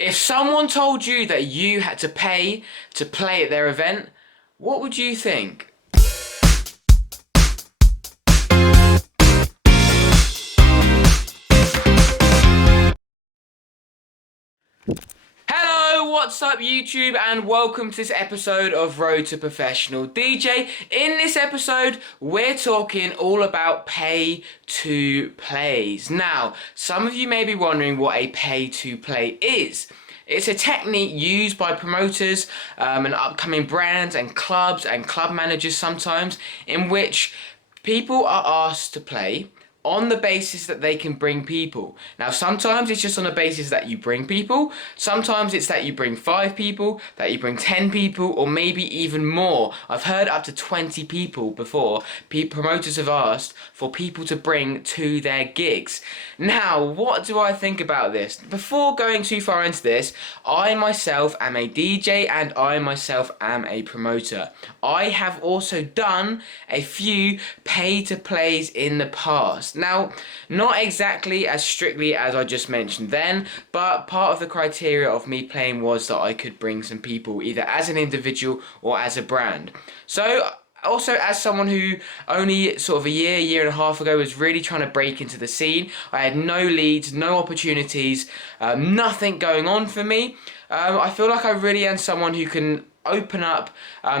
If someone told you that you had to pay to play at their event, what would you think? Hello, what's up YouTube, and welcome to this episode of Road to Professional DJ. In this episode, we're talking all about pay to plays. Now, some of you may be wondering what a pay to play is. It's a technique used by promoters and upcoming brands and clubs and club managers sometimes, in which people are asked to play on the basis that they can bring people. Now, sometimes it's just on the basis that you bring people. Sometimes it's that you bring 5 people, that you bring 10 people, or maybe even more. I've heard up to 20 people before. Promoters have asked for people to bring to their gigs. Now, what do I think about this? Before going too far into this, I myself am a DJ and I myself am a promoter. I have also done a few pay-to-plays in the past. Now, not exactly as strictly as I just mentioned then, but part of the criteria of me playing was that I could bring some people either as an individual or as a brand. So, also as someone who only sort of a year and a half ago was really trying to break into the scene, I had no leads, no opportunities, nothing going on for me. I feel like I really am someone who can open up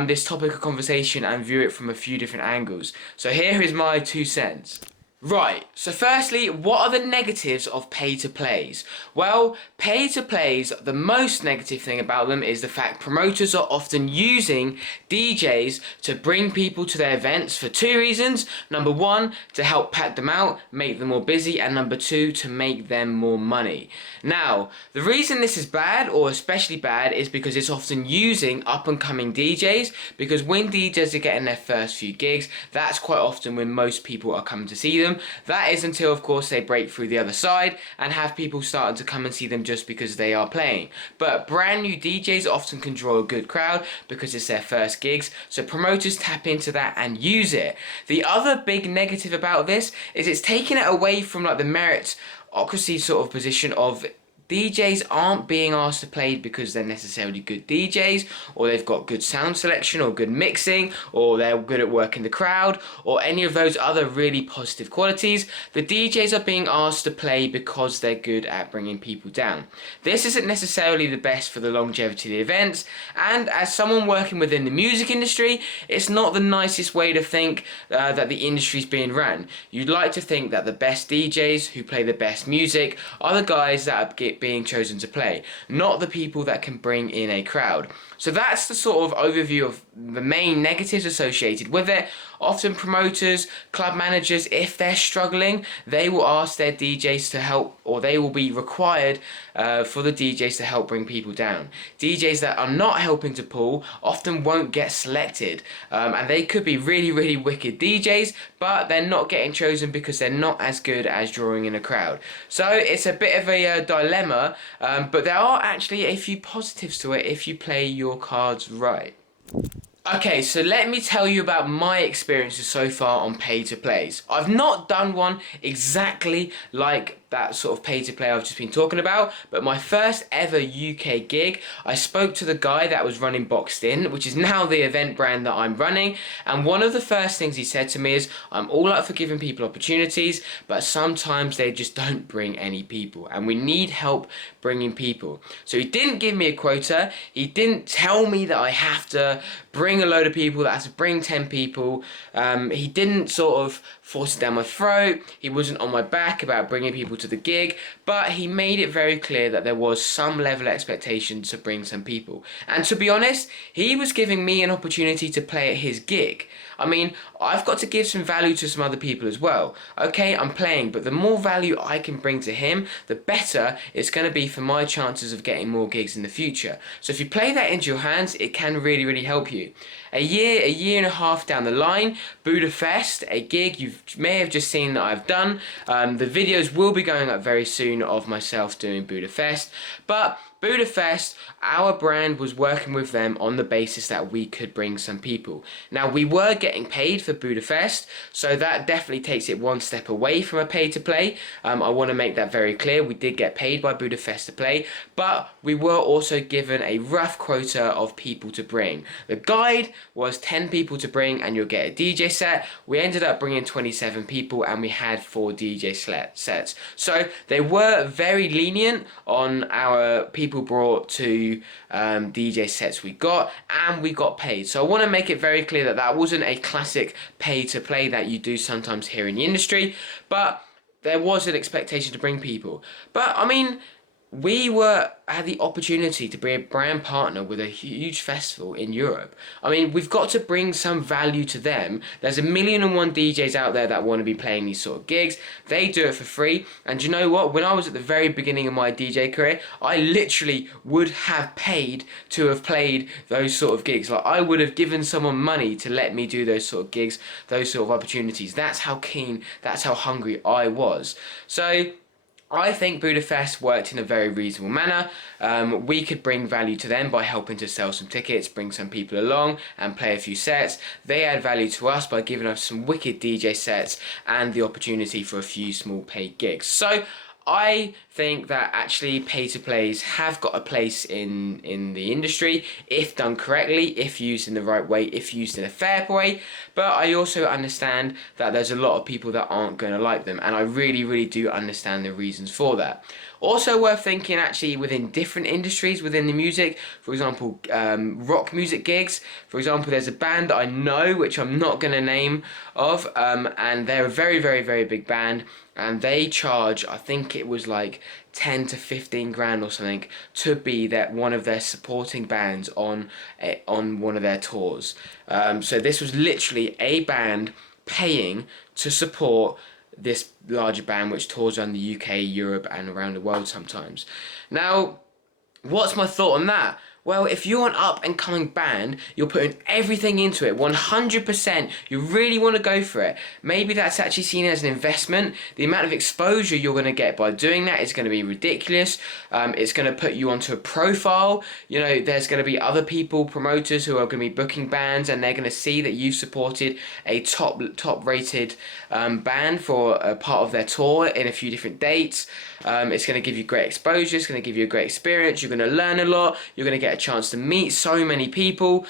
this topic of conversation and view it from a few different angles. So here is my 2 cents. Right, so firstly, what are the negatives of pay-to-plays? Well, pay-to-plays, the most negative thing about them is the fact promoters are often using DJs to bring people to their events for 2 reasons. Number 1, to help pad them out, make them more busy, and number 2, to make them more money. Now, the reason this is bad, or especially bad, is because it's often using up-and-coming DJs, because when DJs are getting their first few gigs, that's quite often when most people are coming to see them. That is until, of course, they break through the other side and have people starting to come and see them just because they are playing. But brand new DJs often can draw a good crowd because it's their first gigs, so promoters tap into that and use it. The other big negative about this is it's taking it away from like the meritocracy sort of position of DJs aren't being asked to play because they're necessarily good DJs, or they've got good sound selection, or good mixing, or they're good at working the crowd, or any of those other really positive qualities. The DJs are being asked to play because they're good at bringing people down. This isn't necessarily the best for the longevity of the events, and as someone working within the music industry, it's not the nicest way to think that the industry's being run. You'd like to think that the best DJs who play the best music are the guys that are being chosen to play, not the people that can bring in a crowd. So that's the sort of overview of the main negatives associated with it. Often promoters, club managers, if they're struggling, they will ask their DJs to help, or they will be required for the DJs to help bring people down. DJs that are not helping to pull often won't get selected, and they could be really wicked DJs, but they're not getting chosen because they're not as good as drawing in a crowd. So it's a bit of a dilemma, but there are actually a few positives to it if you play your cards right. Okay, so let me tell you about my experiences so far on pay-to-plays. I've not done one exactly like that sort of pay-to-play I've just been talking about, but my first ever UK gig, I spoke to the guy that was running Boxed In, which is now the event brand that I'm running, and one of the first things he said to me is, I'm all up for giving people opportunities, but sometimes they just don't bring any people, and we need help bringing people. So he didn't give me a quota, he didn't tell me that I have to bring a load of people, that I have to bring 10 people, he didn't sort of force it down my throat, he wasn't on my back about bringing people to the gig, but he made it very clear that there was some level of expectation to bring some people. And to be honest, he was giving me an opportunity to play at his gig. I mean, I've got to give some value to some other people as well. Okay, I'm playing, but the more value I can bring to him, the better it's going to be for my chances of getting more gigs in the future. So if you play that into your hands, it can really help you. A year and a half down the line, Budapest, a gig you may have just seen that I've done. The videos will be going up very soon of myself doing Budapest, but Budapest, our brand was working with them on the basis that we could bring some people. Now, we were getting paid for Budapest, so that definitely takes it one step away from a pay-to-play. I want to make that very clear. We did get paid by Budapest to play, but we were also given a rough quota of people to bring. The guide was 10 people to bring and you'll get a DJ set. We ended up bringing 27 people and we had 4 DJ sets. So they were very lenient on our people brought to DJ sets we got, and we got paid. So I want to make it very clear that that wasn't a classic pay to play that you do sometimes here in the industry, but there was an expectation to bring people. But I mean, we had the opportunity to be a brand partner with a huge festival in Europe. I mean, we've got to bring some value to them. There's 1,000,001 DJs out there that want to be playing these sort of gigs. They do it for free. And you know what? When I was at the very beginning of my DJ career, I literally would have paid to have played those sort of gigs. Like, I would have given someone money to let me do those sort of gigs, those sort of opportunities. That's how keen, that's how hungry I was. So I think Budapest worked in a very reasonable manner. We could bring value to them by helping to sell some tickets, bring some people along and play a few sets. They add value to us by giving us some wicked DJ sets and the opportunity for a few small paid gigs. So I think that actually pay-to-plays have got a place in the industry if done correctly, if used in the right way, if used in a fair way. But I also understand that there's a lot of people that aren't going to like them, and I really, really do understand the reasons for that. Also worth thinking actually within different industries within the music, for example, rock music gigs. For example, there's a band that I know, which I'm not going to name of, and they're a very, very, very big band, and they charge, I think it was like 10 to 15 grand or something to be one of their supporting bands on one of their tours. So this was literally a band paying to support this larger band which tours around the UK, Europe and around the world sometimes. Now, what's my thought on that? Well, if you're an up and coming band, you're putting everything into it, 100%, you really want to go for it. Maybe that's actually seen as an investment. The amount of exposure you're going to get by doing that is going to be ridiculous. It's going to put you onto a profile. You know, there's going to be other people, promoters who are going to be booking bands, and they're going to see that you've supported a top rated band for a part of their tour in a few different dates. It's going to give you great exposure, it's going to give you a great experience, you're going to learn a lot, you're going to get a chance to meet so many people.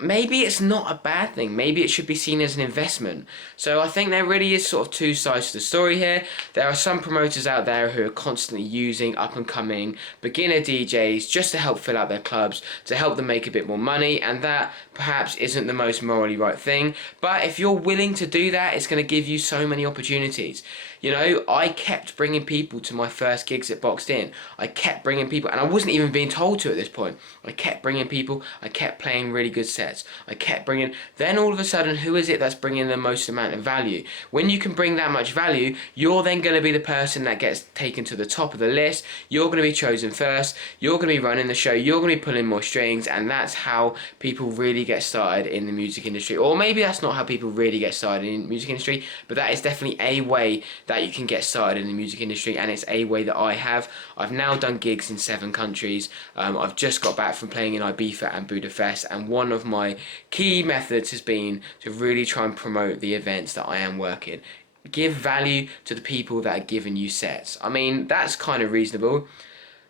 Maybe it's not a bad thing. Maybe it should be seen as an investment. So I think there really is sort of two sides to the story here. There are some promoters out there who are constantly using up and coming beginner DJs just to help fill out their clubs, to help them make a bit more money, and that perhaps isn't the most morally right thing. But if you're willing to do that, it's going to give you so many opportunities. You know, I kept bringing people to my first gigs at Boxed In. I kept bringing people, and I wasn't even being told to at this point. I kept bringing people, I kept playing really good sets. I kept bringing, then all of a sudden, who is it that's bringing the most amount of value? When you can bring that much value, you're then going to be the person that gets taken to the top of the list. You're going to be chosen first. You're going to be running the show. You're going to be pulling more strings, and that's how people really get started in the music industry. Or maybe that's not how people really get started in the music industry, but that is definitely a way that you can get started in the music industry, and it's a way that I have. I've now done gigs in 7 countries. I've just got back from playing in Ibiza and Budapest, and one of my key methods has been to really try and promote the events that I am working. Give value to the people that are giving you sets. I mean, that's kind of reasonable.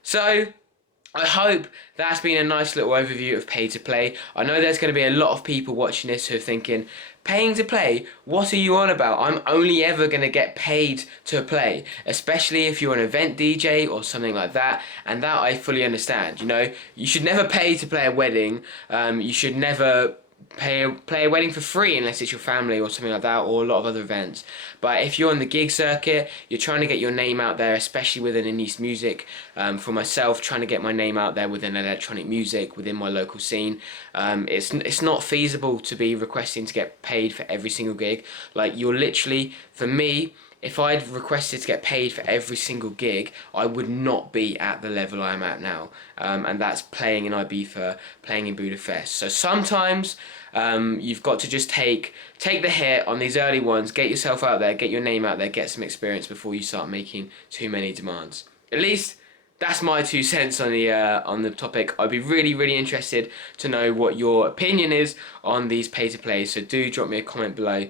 So I hope that's been a nice little overview of pay to play. I know there's going to be a lot of people watching this who are thinking, paying to play? What are you on about? I'm only ever going to get paid to play, especially if you're an event DJ or something like that, and that I fully understand. You know, you should never pay to play a wedding. You should never play a wedding for free unless it's your family or something like that, or a lot of other events. But if you're on the gig circuit, you're trying to get your name out there, especially within Nice music. For myself, trying to get my name out there within electronic music, within my local scene, it's not feasible to be requesting to get paid for every single gig. Like, you're literally, for me, if I'd requested to get paid for every single gig, I would not be at the level I'm at now. And that's playing in Ibiza, playing in Budapest. So sometimes you've got to just take the hit on these early ones, get yourself out there, get your name out there, get some experience before you start making too many demands. At least that's my 2 cents on the topic. I'd be really interested to know what your opinion is on these pay-to-plays, so do drop me a comment below.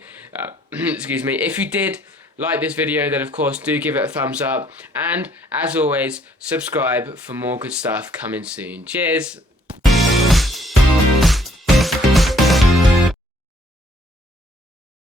Excuse me. If you did like this video, then of course do give it a thumbs up, and as always, subscribe for more good stuff coming soon. Cheers!